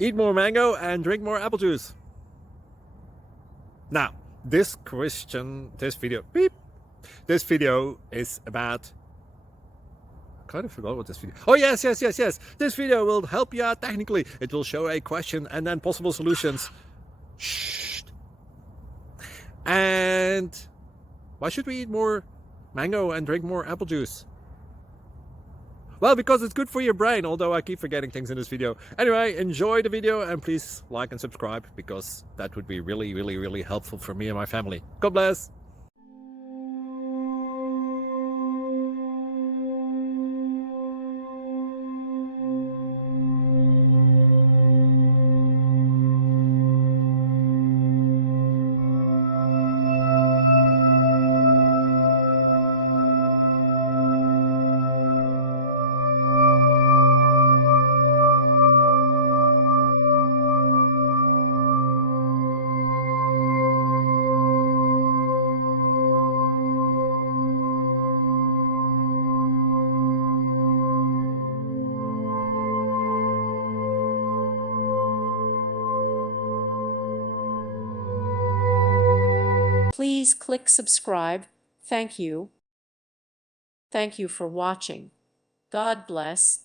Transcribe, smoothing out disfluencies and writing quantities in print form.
Eat more mango and drink more apple juice. Now, this video is about, I kind of forgot what this video. Oh, yes. This video will help you out technically. It will show a question and then possible solutions. Shh. And why should we eat more mango and drink more apple juice? Well, because it's good for your brain, although I keep forgetting things in this video. Anyway, enjoy the video and please like and subscribe, because that would be really helpful for me and my family. God bless! Please click subscribe. Thank you. Thank you for watching. God bless.